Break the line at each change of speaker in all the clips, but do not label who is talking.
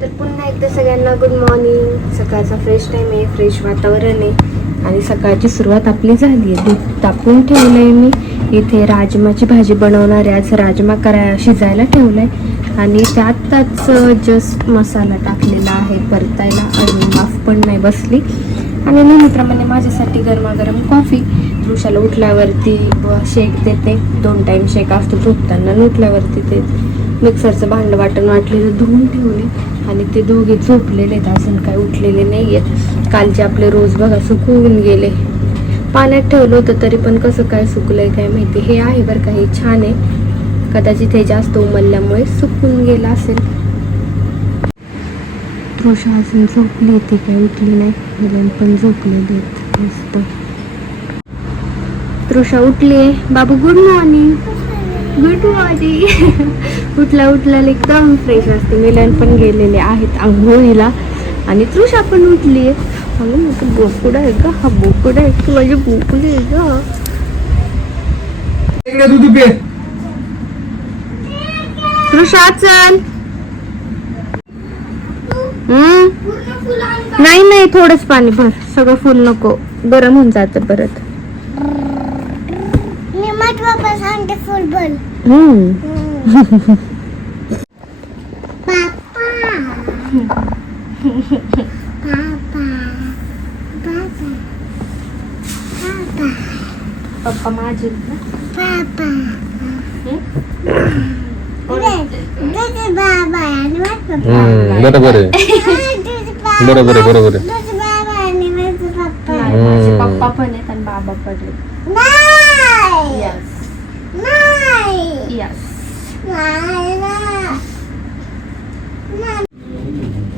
तर पुन्हा एकदा सगळ्यांना गुड मॉर्निंग सकाळचा फ्रेश टाईम आहे फ्रेश वातावरण आहे. आणि सकाळची सुरुवात आपली झाली आहे. दूध तापून ठेवलं आहे मी. इथे राजमाची भाजी बनवणार आहे. आज राजमा करा शिजायला ठेवलं आहे आणि त्यातच जस्ट मसाला टाकलेला आहे. परतायला आणि माफ पण नाही बसली. आणि नेहमीप्रमाणे माझ्यासाठी गरमागरम कॉफी ऋषाला उठल्यावरती व शेक देते. दोन टाईम शेक असतो. झोपताना उठल्यावरती ते मिक्सरचं भांडं वाटण वाटलेलं धुवून ठेवले आणि ते दोघे झोपलेले आहेत. अजून काय उठलेले नाही आहेत कालचे आपले रोज बघा सुकवून गेले. पाण्यात ठेवलं होतं तरी पण कसं काय सुकलंय काय माहिती. हे आहे बरं का हे छान आहे. कदाचित हे जास्त उमलल्यामुळे सुकून गेलं असेल. तृषा अजून झोपली ती काय उठली नाही. मिलन पण झोपलेली आहेत मस्त. तृषा उठली आहे. बाबू गुड मॉर्निंग गुड मॉर्निंग उठल्या उठल्या एकदम फ्रेश असते. मिलन पण गेलेले आहेत आंघोळीला. आणि तृषा पण उठली आहे. अगं मोठं बोकुड आहे का हा बोकुड आहे की माझी बोकुडी आहे का तृषा चल. नाही नाही थोडंच पाणी भर. सगळं फुल नको. गरम होऊन जातं परत
मी मत वापस आणते फुटबॉल
हम्म
पापा पापा पापा पापा
पप्पा माझे
पापा तुझे बाबा आणि माझं पप्पा
हम्म, बरोबर आहे
तुझे बाबा
बरोबर आहे बरोबर आहे
तुझे बाबा आणि माझं पप्पा
नाही, माझे
हम्म.
पप्पा पण आहेत आणि बाबा पण आहेत
नाही
यस
नाही
यस
नाही नाही.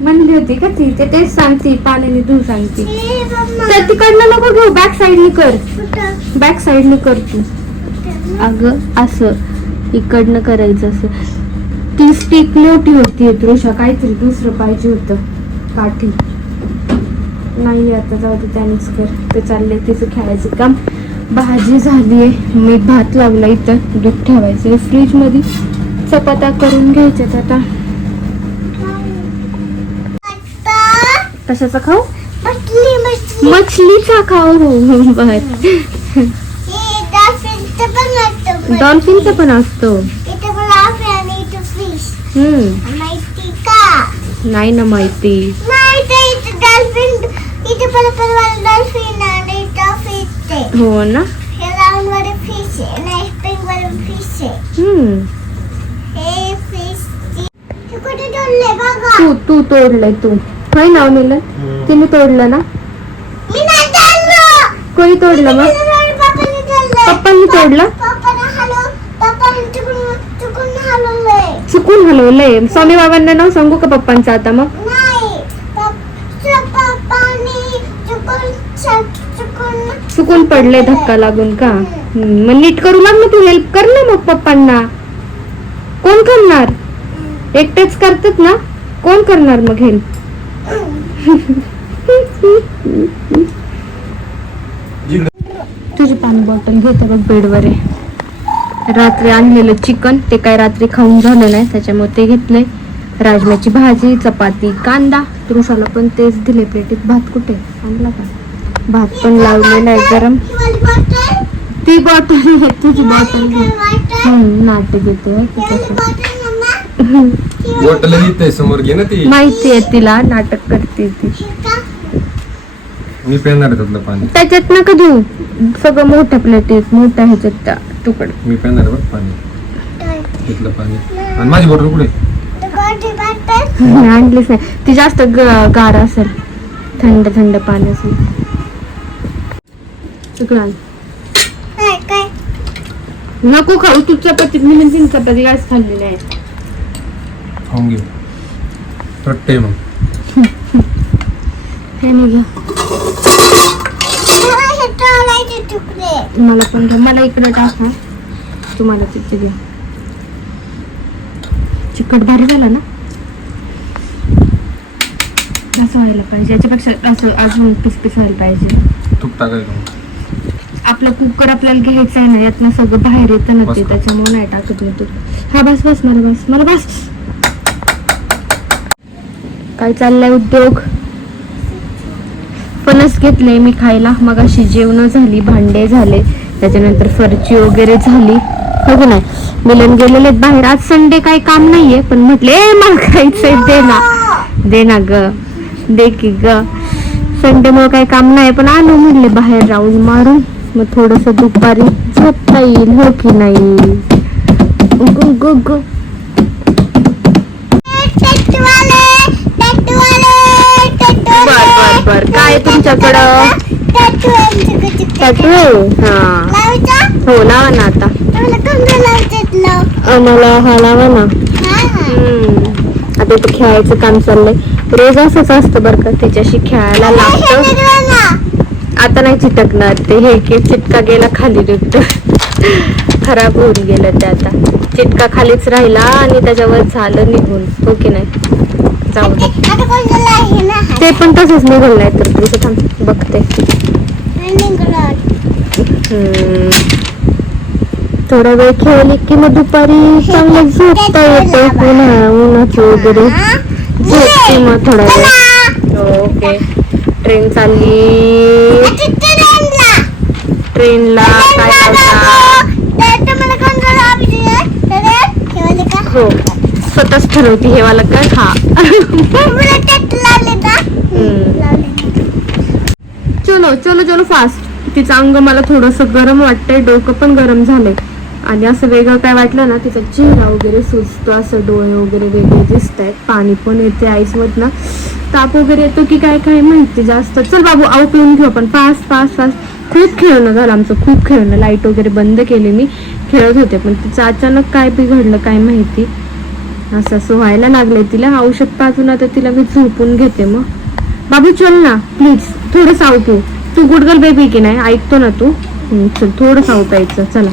म्हणली होती का ती? ते तेच सांगते पाण्याने धुवून सांगते. तर तिकडनं नको घेऊ बॅक साईडनी कर. बॅक साईडनी कर तू.
अग
अगं असं इकडनं करायचं असं. ती स्टिक मोठी होती तृषा. काहीतरी दुसरं पाहिजे होतं. काठी. नाही आता जाऊ दे त्यानेच कर. ते चालले तिचं खेळायचं काम. भाजी झाली आहे मी भात लावला इथं. दूध ठेवायचं फ्रीजमध्ये. चपात्या करून घ्यायच्यात आता. कशाचा खाऊ?
मछली मछली.
मछलीचा खाऊ. हो बर
डॉल्फिनचं पण असतं.
नाही ना माहिती. हो ना.
हे फिश आहे
तू तू तोडलंय तू. होय ना मिलन तिने तोडलं ना?
मी नाही ठेवलं.
कोणी तोडलं मग?
मी पप्पाने
तोडलं?
चुकून हलवलंय.
स्वामी बाबांना नाव सांगू का पप्पांचं आता मग?
नाही. पप- पप्पाने चुकून
पडलंय धक्का लागून का? मग नीट करू लाग ना तू हेल्प कर ना मग पप्पांना. कोण करणार? एकटेच करतात ना कोण करणार मग हेल्प तुझी पाणी बॉटल घेते बघ बेडवर आहे रात्री आणलेलं चिकन ते काय रात्री खाऊन झालं नाही त्याच्यामुळे ते घेतलंय. राजम्याची भाजी चपाती कांदा. तुळसाला पण तेच दिले प्लेटीत भात कुठे? आणला का? भात पण लावलेला आहे गरम. ती बॉटल तुझी बॉटल घे. नाटक येते कसं.
बॉटल
येते समोर घे ना ती.
माहिती आहे तिला नाटक करते ती.
मी पेणार त्यातलं पाणी.
त्याच्यात नका देऊ. सगळं मोठ्या प्लेटीत मोठ्या ह्याच्यात त्या तुकड.
मी पेणार बघ पाणी. इथलं पाणी. आणि माझी बॉटल कुठे?
आणलीच नाही. ती जास्त ग- गार असेल. थंड थंड पाणी असेल. तिकडं आण. नको खाऊ तू चपाती मी तीन चपाती काहीच खाल्ली नाही.
खाऊन घे रट्टे मग.
हे
मला
पण घ्या मला इकडे टाका तुम्हाला तिथे घ्या चिकट भारी झाला ना? असं व्हायला पाहिजे. याच्यापेक्षा असं अजून पीस पीस व्हायला पाहिजे.
तूप टाकायचं
आपलं कुकर आपल्याला घ्यायचं आहे ना यातनं सगळं बाहेर येतं ना ते. त्याच्यामुळे नाही टाकत मी तूप. हा बस बस मला बस मला बस. काय चाललाय उद्योग? फणस घेतले मी खायला. मग अशी जेवण झाली भांडे झाले. त्याच्यानंतर फरची वगैरे झाली. हो नाही? मिलन गेलेले बाहेर. आज संडे काही काम नाहीये पण म्हटले "ए, मला खायचंय दे ना. दे ना ग. दे की ग. संडे मुळे काही काम नाही पण आणू म्हणले बाहेर राऊंड मारून. मग थोडस दुपारी झोपता येईल हो की नाही? गु गु गु बर बर काय तुमच्याकडं?
टॅटू
हा? हो लावा ना आता. आम्हाला हा लावा ना. हम्म. आता इथं खेळायचं काम चाललंय. रोज असंच असतं बरं का तिच्याशी खेळायला लागतं. आता नाही चिटकणार ते. हे की चिटका गेला खाली निघत खराब होऊन गेलं ते आता. चिटका खालीच राहिला आणि त्याच्यावर झालं निघून. हो की नाही?
हा.
ते पण तसंच नाही तर तुझं थांब बघते
निघालं.
थोडा वेळ खेळली की मग दुपारी चांगलं झोपता येतं उन्हा उन्हाचं वगैरे? झोपते मग थोडा वेळ. ओके ट्रेन चालली
ट्रेनला.
काय लावता?
हो
स्वतःच ठरवती हे वाला काय हा. चलो चलो चलो फास्ट तिचं अंग मला थोडस गरम वाटतंय डोकं पण गरम झालंय. आणि असं वेगळं काय वाटलं ना तिचा चेहरा वगैरे सुचतो असं डोळे वगैरे वेगळे दिसत आहेत पाणी पण येते आईस ना ताप वगैरे येतो की काय काय माहिती जास्त. चल बाबू आऊ पिऊन घेऊ आपण. फास्ट फास्ट फास्ट खूप खेळणं झालं आमचं खूप खेळणं. लाइट वगैरे बंद केली मी. खेळत होते पण तिचं अचानक काय बिघडलं काय माहिती. असं असं व्हायला लागलंय तिला औषध पाजून आता तिला मी झोपून घेते मग. बाबू चल ना प्लीज थोडं साव तू. तू गुडगल बेबी की नाही? ऐकतो ना तू. चल थोडं साव प्यायचं चला.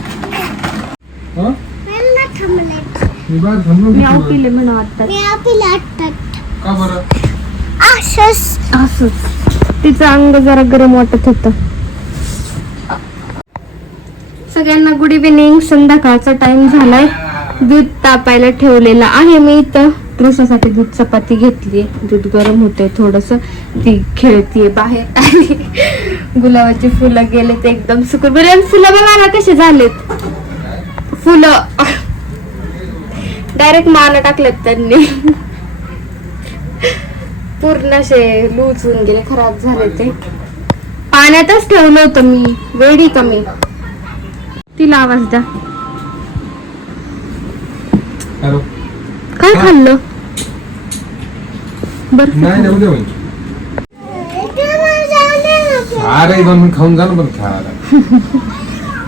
हा? मी.
पिले म्हणा आता तिचं अंग जरा गरम वाटत होतं. सगळ्यांना गुड इव्हिनिंग संध्याकाळचा टाइम झालाय. दूध तापायला ठेवलेलं आहे. मी इथं कृष्णासाठी दूध चपाती घेतली दूध गरम होतंय थोडस. ती खेळतीये बाहेर. आणि गुलाबाची फुलं गेले ते एकदम सुकून. बरं फुलं बघा ना कसे झालेत. फुलं. डायरेक्ट मान टाकलेत त्यांनी. पूर्ण असे लूज होऊन गेले. खराब झाले ते. पाण्यातच ठेवलं होतं मी. वेडी कमी. तिला आवाज द्या.
हॅलो.
काय खाल्लं? बर
नाही नाही उद्या होईल. अरे खाऊन जा ना बरं खायला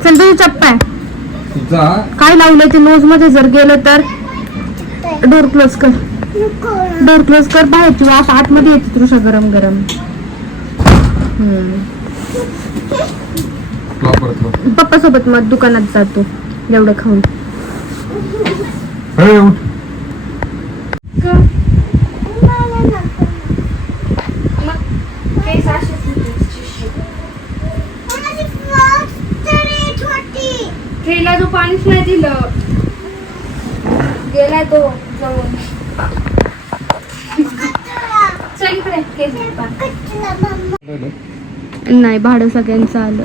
चल तुझी चप्पा आहे
तुझा?
काय लावलं ते नोजमध्ये? जर गेलं तर? डोर क्लोज कर. डोर क्लोज कर. बाहेरची वाफ आतमध्ये येते तुझ्या गरम गरम. हम्म. पप्पा सोबत मग दुकानात जातो. एवढं खाऊन.
हे उठ
छोटी.
ट्रेला तू पाणीच नाही दिलं गेलाय तो जाऊन चल इकडे केस. नाही भाडं सगळ्यांचं आलं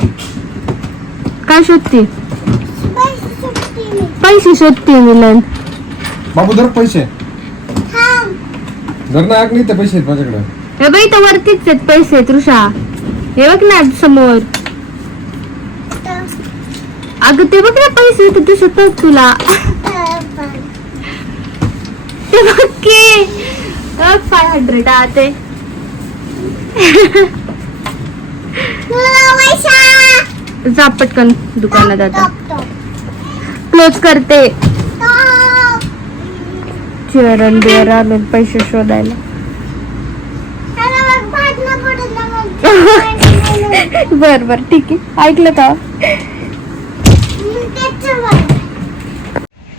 काय शोधते
पैसे सुटते मी.
पैसे शोधते मिलन
बाबू धर पैसे. धर ना आग नाही ते पैसे आहेत माझ्याकडे.
हे बाई तर वरतीच आहेत पैसे तृषा. हे बघ ना समोर.
तर-
अगं ते बघ ना पैसे इथे दिसत आहेत तुला.
तर.
ते बघ की. फाय हंड्रेड ते.
पैसा.
जा पटकन दुकानात आता. क्लोज करते.
टॉप.
बिअर पैसे शोधायला. बर बर ठीक आहे. ऐकलं का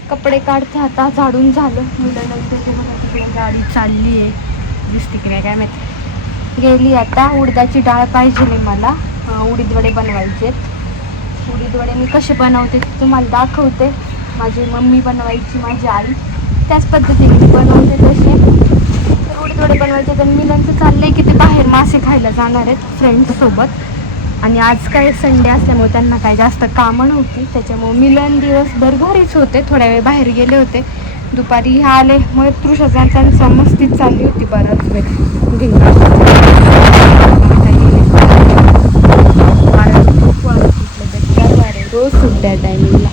कपडे काढते आता झाडून झालं. मुलं ते तिकडे गाडी चालली आहे. दिसते की नाही काय माहिती. गेली आता उडदाची डाळ पाहिजे मला. उडीद वडे बनवायचे उडीद वडे मी कसे बनवते तुम्हाला दाखवते. माझी मम्मी बनवायची माझी आई. त्याच पद्धतीने बनवते तसे. थोडे थोडे बनवायचे तर मिलनचं चाललंय की ते बाहेर मासे खायला जाणार आहेत फ्रेंड्ससोबत आणि आज काय संडे असल्यामुळे त्यांना काय जास्त कामं नव्हती. त्याच्यामुळे मिलन दिवसभर घरीच होते थोड्या वेळ बाहेर गेले होते. दुपारी ह्या आले मग तृषाचा त्यांचा मस्तीच चालली होती बराच वेळ. धिंगाणा. रोज सुट्ट्या टायमिंगला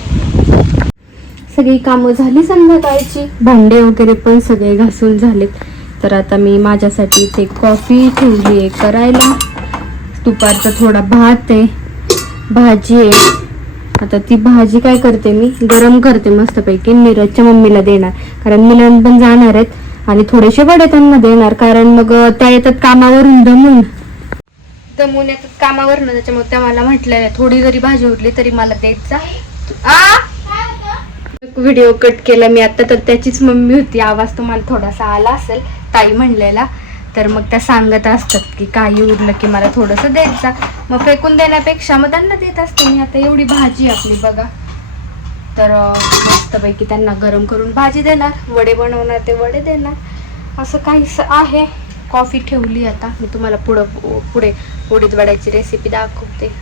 सगळी कामं झाली संध्याकाळची. भांडे वगैरे पण सगळे घासून झालेत. तर आता मी माझ्यासाठी ते कॉफी ठेवली आहे करायला. दुपारचा थोडा भात आहे. भाजी आहे. आता ती भाजी काय करते मी? गरम करते मस्तपैकी. नीरजच्या मम्मीला देणार. कारण मिलन पण जाणार आहेत. आणि थोडेसे वडे त्यांना देणार. कारण मग त्या येतात कामावरून दमून. दमून येतात कामावरून. त्याच्यामुळे त्या मला म्हटलं थोडी जरी भाजी उरली तरी मला देत जा. आ? व्हिडिओ कट केला मी आता तर त्याचीच मम्मी होती. आवाज तुम्हाला थोडासा आला असेल. ताई म्हणलेला. तर मग त्या सांगत असतात की काही उरलं की मला थोडंसं द्यायचा. मग फेकून देण्यापेक्षा मग त्यांना देत असते. मी आता एवढी भाजी आपली बघा. तर मस्तपैकी त्यांना गरम करून भाजी देणार. वडे बनवणार ते वडे देणार. असं काहीच आहे. कॉफी ठेवली आता. मी तुम्हाला पुढं पुढे उडीद वड्याची रेसिपी दाखवते.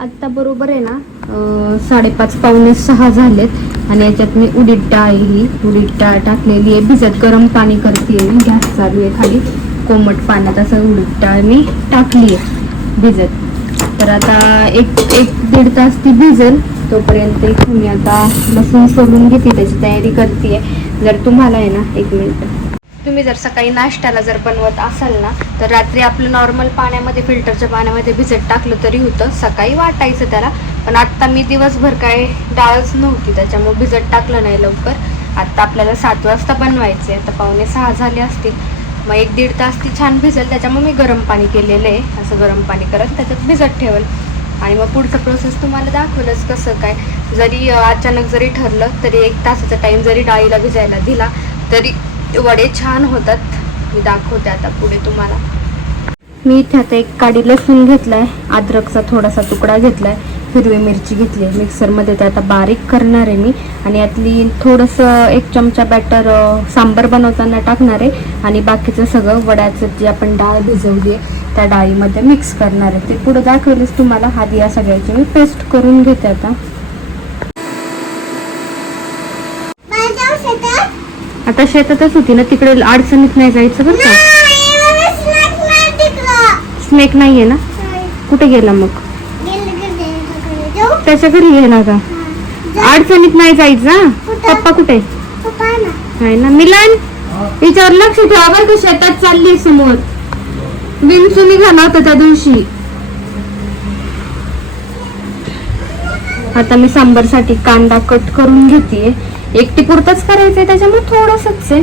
आत्ता बरोबर आहे ना साडेपाच पावणे सहा झालेत. आणि याच्यात मी उडीद डाळ ही उडीद डाळ टाकलेली आहे. भिजत गरम पाणी करते गॅस चालू आहे खाली. कोमट पाण्यात असं उडीद डाळ मी टाकली आहे भिजत. तर आता एक एक दीड तास ती भिजेल तोपर्यंत इथून मी आता लसूण सोलून घेते त्याची तयारी करते. जर तुम्हाला आहे ना एक मिनिट. तुम्ही जर सकाळी नाश्त्याला जर बनवत असाल ना तर रात्री आपलं नॉर्मल पाण्यामध्ये फिल्टरच्या पाण्यामध्ये भिजत टाकलं तरी होतं. सकाळी वाटायचं त्याला पण आत्ता मी दिवसभर काय डाळच नव्हती त्याच्यामुळे भिजत टाकलं नाही लवकर. आत्ता आपल्याला सात वाजता बनवायचे आता पावणे सहा झाले असतील. मग एक दीड तास ती छान भिजेल त्याच्यामुळे मी गरम पाणी केलेलं आहे. असं गरम पाणी करत त्याच्यात भिजत ठेवेल. आणि मग पुढचं प्रोसेस तुम्हाला दाखवलंच कसं काय. जरी अचानक जरी ठरलं तरी एक तासाचा टाईम जरी डाळीला भिजायला दिला तरी वडे छान होतात. मी दाखवते आता पुढे तुम्हाला. मी इथे आता एक काडी लसूण घेतलाय अद्रकचा थोडासा तुकडा घेतलाय हिरवी मिरची घेतली आहे. मिक्सरमध्ये ते आता बारीक करणार आहे मी. आणि यातली थोडंसं एक चमचा बॅटर सांबर बनवताना टाकणार आहे. आणि बाकीचं सगळं वड्याचं जे आपण डाळ भिजवली आहे त्या डाळीमध्ये मिक्स करणार आहे. ते पुढे दाखवलीच तुम्हाला आधी या सगळ्याची मी पेस्ट करून घेते आता
माझ्या शेतात
आता शेतातच होती ना तिकडे अडचणीत नाही जायचं बरं का. स्नेक नाहीये ना? कुठे गेला मग. त्याच्या घरी गेला का. अडचणीत नाही जायचं? पप्पा कुठे?
पप्पा ना.
आहे ना? मिलन तिच्यावर लक्ष ठेवा बरं का शेतात चालली समोर. विंचू निघाला होता त्या दिवशी. आता मी सांबारसाठी कांदा कट करून घेते एकटी पुरतच करायचंय त्याच्यामुळे थोडंसच आहे.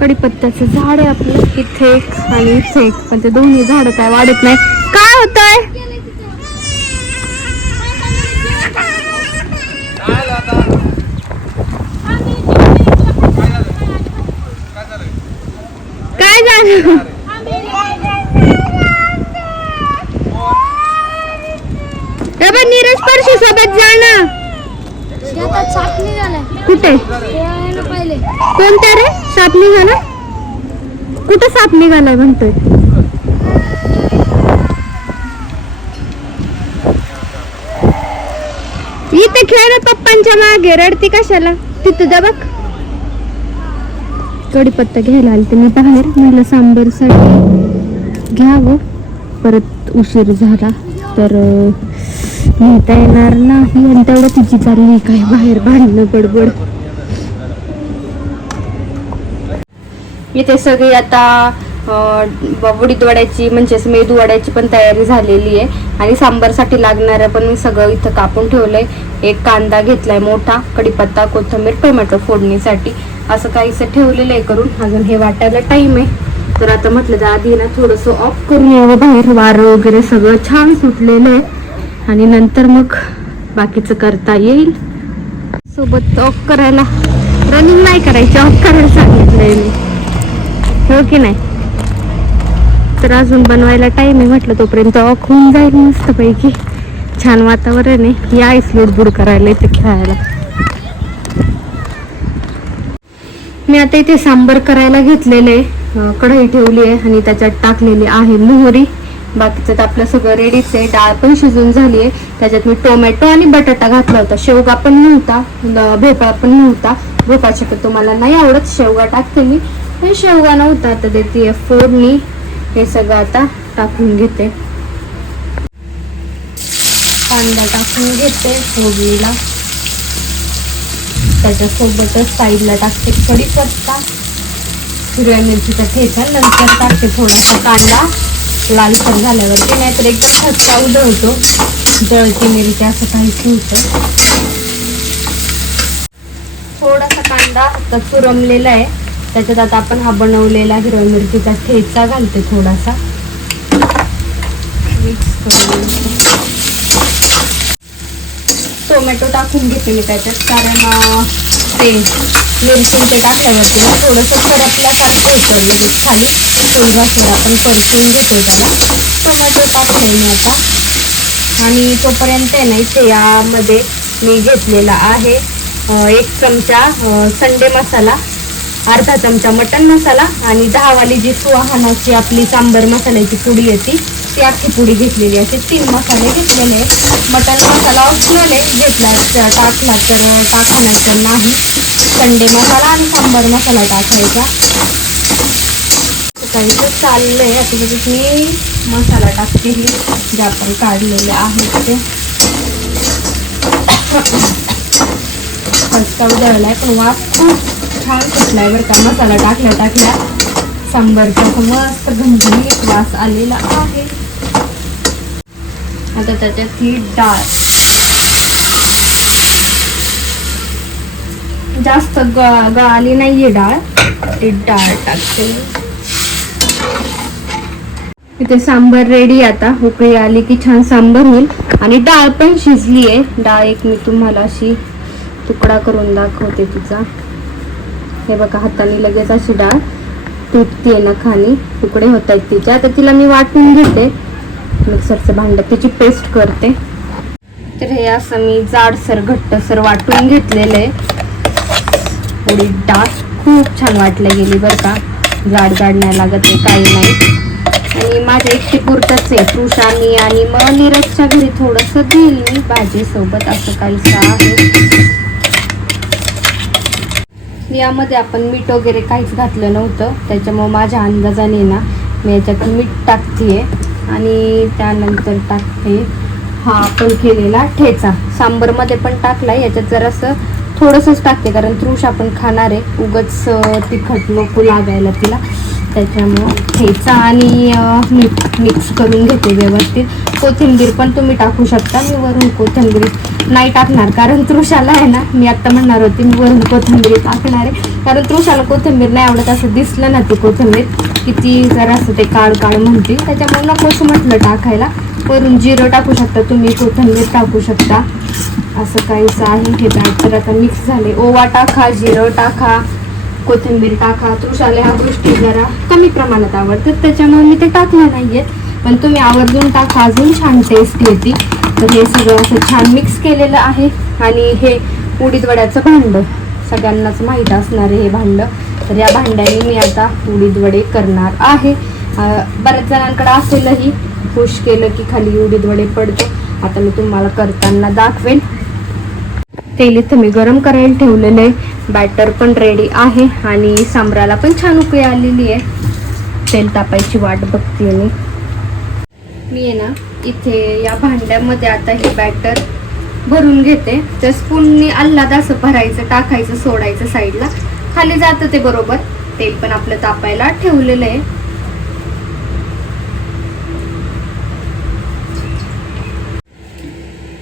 कडीपत्त्याचं झाड आहे आपलं इथे एक आणि इथे एक पण ते दोन्ही झाड काय वाढत नाही. काय होतंय? काय झालं? नीरज पर्शी सोबत जाणं ना
शेतात साप निघालाय.
कुठे?
ते आहे ना पहिले.
कोणत्या रे? साप निघाला? कुठं साप निघालाय म्हणतोय? इथे खेळ ना पप्पांच्या मागे. रडती कशाला? तिथं जा बघ. कडीपत्ता घ्यायला आलते मी बाहेर. म्हणलं सांबरसाठी घ्यावं. परत उशीर झाला तर लिहिता येणार नाही आणि तेवढं तिची चालली काय बाहेर भांडणं बडबड. इथे सगळी आता अं, ब- उडीद वड्याची म्हणजेच मेदू वड्याची पण तयारी झालेली आहे. आणि सांबारसाठी लागणारं पण मी सगळं इथं कापून ठेवलंय. एक कांदा घेतलाय मोठा कढीपत्ता कोथिंबीर टोमॅटो फोडणीसाठी. असं काहीसं ठेवलेलं आहे करून. अजून हे वाटायला टाइम आहे. तर आता म्हटलं तर आधी ना थोडंसं ऑफ करून यावं बाहेर वारं वगैरे सगळं छान सुटलेलं आहे. आणि नंतर मग बाकीचं करता येईल. सोबत ऑफ करायला रनिंग नाही करायची ऑफ करायला सांगितलंय मी. हो की नाही? तर अजून बनवायला टाईम आहे म्हटलं तोपर्यंत ऑफ होऊन जाईल मस्तपैकी. छान वातावरण आहे. या आईस लुडबुड करायला इथे खेळायला. मी आता इथे सांबर करायला घेतलेले आहे. कढई ठेवली आहे आणि त्याच्यात टाकलेली आहे मोहरी. बाकीचं तर आपलं सगळं रेडीच आहे. डाळ पण शिजून झाली आहे त्याच्यात मी टोमॅटो आणि बटाटा घातला होता. शेवगा पण नव्हता. भोपळा पण नव्हता. भोपळा शक्यतो तुम्हाला नाही आवडत. शेवगा टाकते मी. पण शेवगा नव्हता. आता देते फोडणी. हे सगळं आता टाकून घेते. कांदा टाकून घेते फोडणीला. त्याच्यासोबतच साईडला टाकते कढीपत्ता. हिरव्या मिरचीचा ठेचा. नंतर टाकते थोडासा कांदा. लालसर झाल्यावरती नाहीतर एकदम खच्चा उधळतो. जळती मिरची असं काहीच नव्हतं थोडासा कांदा आता चुरमलेला आहे. त्याच्यात आता आपण हा बनवलेला हिरव्या मिरचीचा ठेचा घालते थोडासा. मिक्स करून. टोमॅटो टाकून घेते मी त्याच्यात. कारण ते मिरची ते टाकल्यावरती ना थोडंसं फरकल्यासारखं होतं लगेच खाली. थोडं आपण परतून घेतो त्याला. टोमॅटो टाकते मी आता. आणि तोपर्यंत आहे ना इथे यामध्ये मी घेतलेला आहे एक चमचा संडे मसाला अर्धा चमचा मटन मसाला आणि दहावाली जी सुहानाची आपली सांबर मसाल्याची पुडी येते ती अख्खी पुडी घेतलेली असे तीन मसाले घेतलेले आहेत. मटन मसाला ऑप्शनल आहे. घेतला टाकला तर टाका नाही तर नाही. संडे मसाला आणि सांबर मसाला टाकायचा. काहीच चाललंय. आता त्याच्यात मी मसाला टाकते. ही जे आपण काढलेले आहेत ते. खस्ता आहे पण वास खूप छान सुटलाय बरं का. मसाला टाकल्या टाकल्या. सांबरचा मस्त घमघमीत वास आलेला आहे. आता त्याच्यात ही डाळ. जास्त ग गळाली नाहीये डाळ. ती डाळ टाकते. इथे सांबर रेडी आता. उकळी आली की छान सांबर होईल. आणि डाळ पण शिजली आहे डाळ एक मी तुम्हाला अशी तुकडा करून दाखवते तिचा. हे बघा हाताने लगेच अशी डाळ. तुटतीये ना खाली तुकडे होत आहेत तिच्या आता तिला मी वाटून घेते. मिक्सरचं भांड त्याची पेस्ट करते. तर हे असं मी जाडसर घट्टसर वाटून घेतलेलं आहे. थोडी डास खूप छान वाटल्या गेली बरं का. जाड जाड नाही लागत आहे काही नाही. आणि माझ्या एकटी पुरतच आहे तुषानी आणि मग नीरजच्या घरी थोडंसं देईल मी भाजीसोबत. असं काहीसं आहे. यामध्ये आपण मीठ वगैरे काहीच घातलं नव्हतं. त्याच्यामुळे माझ्या अंदाजाने ना मी याच्यात मीठ टाकते आणि त्यानंतर टाकते हा आपण केलेला ठेचा. सांबरमध्ये पण टाकला याच्यात जरासं थोडंसंच टाकते कारण तृष आपण खाणार. आहे उगच तिखट नको लागायला तिला. त्याच्यामुळं ठेचा आणि अं, मीठ मिक्स करून घेते व्यवस्थित. कोथिंबीर पण तुम्ही टाकू शकता. मी वरून कोथिंबीर नाही टाकणार कारण तृषाला आहे ना मी आत्ता म्हणणार होती मी वरून कोथिंबीर टाकणार आहे. कारण तृषाला कोथिंबीर नाही आवडत असं दिसलं ना ती कोथिंबीर. किती जरा असं ते काळ काळ म्हणते त्याच्यामुळे नकोच म्हटलं टाकायला. वरून जिरं टाकू शकता तुम्ही कोथिंबीर टाकू शकता. असं काहीच आहे हे बॅटर आता मिक्स झाले. ओवा टाका जिरं टाका. कोथिंबीर टाका तृषाला ह्या गोष्टी जरा कमी प्रमाणात आवडतात त्याच्यामुळे मी ते टाकलं नाहीये. पण तुम्ही आवर्जून टाका अजून छान टेस्ट येते. तर हे सगळं असं छान मिक्स केलेलं आहे. आणि हे उडीद वड्याचं भांडं सगळ्यांनाच माहीत असणार आहे हे भांडं. तर या भांड्याने मी आता उडीद वडे करणार आहे. बऱ्याच जणांकडे असेलही पुश केलं की खाली उडीद वडे पडतो. आता मी तुम्हाला करताना दाखवेन. तेल इथं मी गरम करायला ठेवलेलं आहे. बॅटर पण रेडी आहे आणि सांबराला पण छान उकळी आलेली आहे. तेल तापायची वाट बघते मी. मी आहे ना इथे या भांड्यामध्ये आता हे बॅटर भरून घेते. तर स्पूननी अल्लाद असं भरायचं टाकायचं सोडायचं साईडला खाली जातं ते बरोबर. तेल पण आपलं तापायला ठेवलेलं आहे.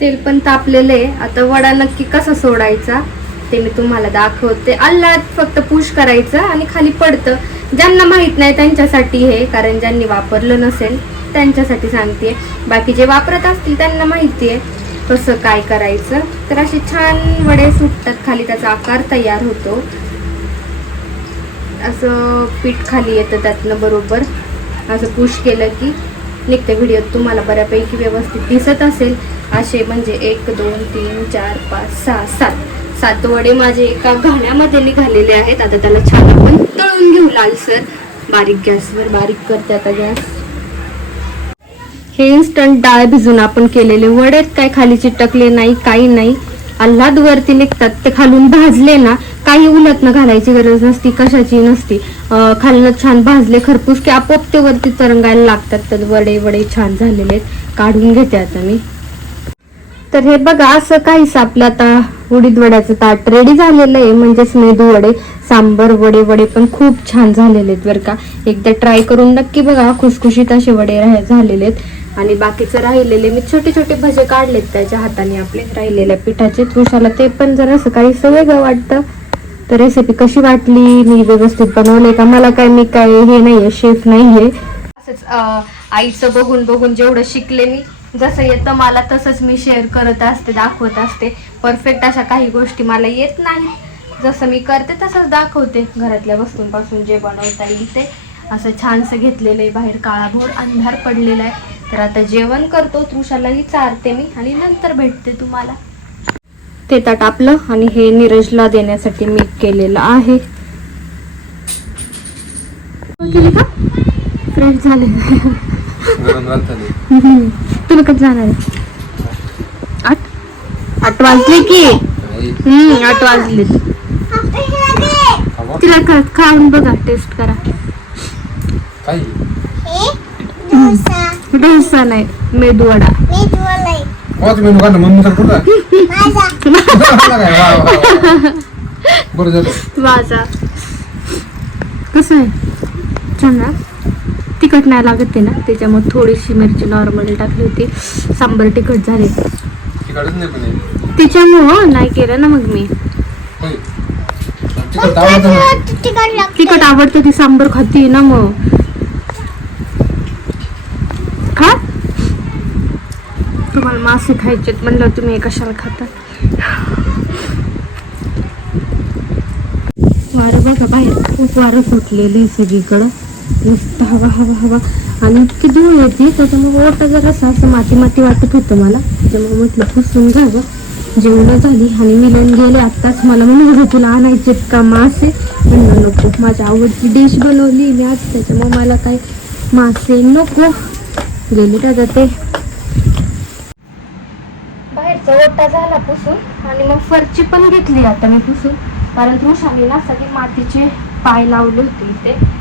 तेल पण तापलेलं आहे. आता वडा नक्की कसा सोडायचा ते मी तुम्हाला दाखवते. अल्लात फक्त पुश करायचं आणि खाली पडतं. ज्यांना माहीत नाही त्यांच्यासाठी हे कारण ज्यांनी वापरलं नसेल त्यांच्यासाठी सांगते. बाकी जे वापरत असतील त्यांना माहिती आहे कसं काय करायचं. तर असे छान वडे सुटतात. खाली त्याचा आकार तयार होतो. असं पीठ खाली येतं त्यातनं बरोबर. असं पुश केलं की निघते. व्हिडिओत तुम्हाला बऱ्यापैकी व्यवस्थित दिसत असेल. असे म्हणजे एक दोन तीन चार पाच सहा सात. सात वडे माझे एका घाण्यामध्ये निघालेले आहेत. आता त्याला छान आपण तळून घेऊ. लालसर बारीक गॅसवर बारीक करते आता गॅस. हे इन्स्टंट डाळ भिजून आपण केलेले वडे काय खाली चिटकले नाही काही नाही. आल्हाद वरती निघतात. ते खालून भाजले ना काही उलटणं घालायची गरज नसती कशाची नसती. अं, खालनं छान भाजले खरपूस की आपोआप ते वरती तरंगायला लागतात. तर वडे वडे छान झालेले आहेत. काढून घेते आता मी. तर हे बघा असं काहीच आपलं आता उडीद वड्याचं ताट रेडी झालेलं आहे. म्हणजेच मेदू वडे सांबर वडे वडे पण खूप छान झालेले आहेत बरं का. एकदा ट्राय करून नक्की बघा खुशखुशीत असे वडे राह- झालेले आहेत. आणि बाकीचं राहिलेले मी छोटे छोटे भजे काढलेत त्याच्या हाताने आपले राहिलेल्या पिठाचे. तृषाला ते पण जरा असं काही वाटतं तर रेसिपी कशी वाटली? मी व्यवस्थित बनवले का? मला काय मी काय हे नाहीये शेफ नाहीये. असंच आईचं बघून बघून जेवढं शिकले मी जसं येतं मला तसंच मी शेअर करत असते दाखवत असते. परफेक्ट अशा काही गोष्टी मला येत नाही जसं मी करते तसंच दाखवते. घरातल्या वस्तूंपासून जे बनवता येईल ते. असं छानसं घेतलेलं आहे बाहेर काळाभोर अंधार पडलेला आहे. तर आता जेवण करतो तृषालाही चारते मी आणि नंतर भेटते तुम्हाला. ते ताट आपलं आणि हे नीरजला देण्यासाठी मी केलेलं आहे. केली का? फ्रेश झाले.
गरम राहताना
हम्म. तुम्ही कधी जाणार आहे. आठ? आठ वाजले की? हम्म आठ वाजले.
खावा?
तिला खा खाऊन बघा टेस्ट करा.
हे डोसा
नाही मेदू वडा.
मी तुला
पाच मेनू काढ मम्मी तर कुठं
माझा
काय वा, वा, वा. बरं झालं.
वाजा. कसं आहे? छान ना? तिखट नाही लागत ते ना त्याच्यामुळे थोडीशी मिरची नॉर्मल टाकली होती. सांबर तिखट झाले.
नाही पण हे.
नाही केलं ना मग मी.
तिखट आवडतं
ती सांबर खाती ना मग. खा. तुम्हाला मासे खायचेत म्हणलं तुम्ही कशाला खाता? वारं बघा बाहेर खूप वारं सुटलेलं आहे सगळीकडं. मस्त हवा हवा हवा. आणि इतकी धूळ येते त्याच्यामुळे ओटा जरा असं माती माती वाटत होतं मला. त्याच्यामुळे म्हटलं पुसून घ्यावं. जेवणं झाली आणि मिलन गेले आत्ताच मला म्हणून होतं तुला आणायचे का मासे? म्हणणं नको. माझ्या आवडची डिश बनवली मी आज. त्याच्यामुळे मला काय मासे नको. गेले दादा ते. बाहेरचा ओटा झाला पुसून आणि मग फरची पण घेतली आता मी पुसून. कारण तृषाने ना सगळे मातीचे पाय लावले होते इथे.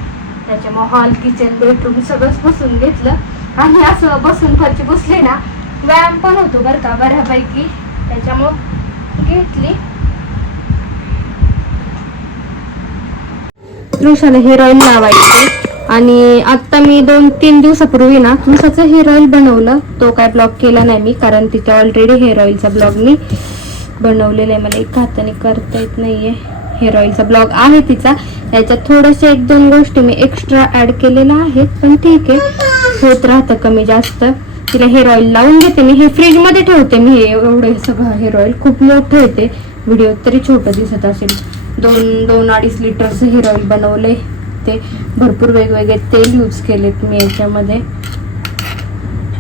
त्याच्यामुळे हॉल किचन बेडरूम सगळंच बसून घेतलं. आणि असं बसून फरची बसले ना व्यायाम पण होतो बरं का बऱ्यापैकी. त्याच्यामुळं घेतली. तृषाला हेअर लावायची. आणि आता मी दोन तीन दिवसापूर्वी ना तुमचं हेअर ऑइल बनवलं. तो काय ब्लॉग केला नाही मी कारण तिथे ऑलरेडी हेअर ऑइलचा ब्लॉग मी बनवलेला आहे. मला एका हाताने करता येत नाहीये. हेअर ऑइलचा ब्लॉग आहे तिचा. याच्यात थोड्याशा एक दोन गोष्टी मी एक्स्ट्रा ऍड केलेल्या आहेत पण ठीक आहे. होत राहतं कमी जास्त. तिला हेअर ऑइल लावून घेते मी. हे फ्रीजमध्ये ठेवते मी. हे एवढं सगळं हेअर ऑइल खूप मोठं येते व्हिडिओ तरी छोटं दिसत असेल. दोन दोन अडीच लिटरचं हेअर ऑइल बनवले ते. भरपूर वेगवेगळे तेल यूज केलेत मी याच्यामध्ये.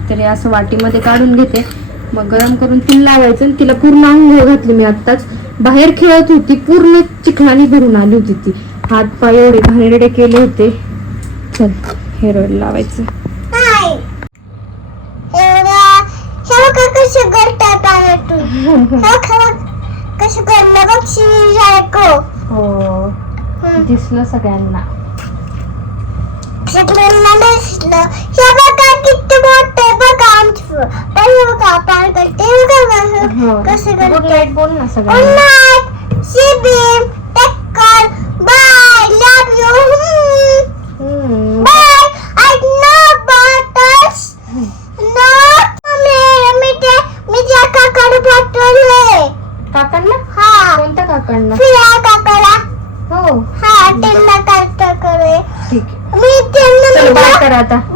तरी असं वाटीमध्ये काढून घेते. मग गरम करून तिला लावायचं आणि तिला पूर्ण अंघोळ घातली मी आत्ताच. बाहेर खेळत होती. पूर्ण चिखलानी भरून आली होती ती. हात पाय एवढे घाणेरडे केले होते. चल हेअर ऑइल लावायचं.
हे बघा हे बघा कसं करतात पाण्यातून हे बघा कसं करणं बघ शिवायको
हो दिसलं सगळ्यांना
सगळ्यांना दिसलं हे बघा किती मोठं आहे बघा आमचं पण हे बघा पार करते हे बघा
हो.
कसं
गुड
करते
नाईट बोल ना
Good
सगळ्यांना
night, Sibim, take care, bye, love you. Hmm.
हम्म.
Bye, I know bottles. No, mummy, मी ते मी त्या काकाला पाठवले.
काकांना
हा,
कोणत्या काकांना
फिरा काकाला.
हो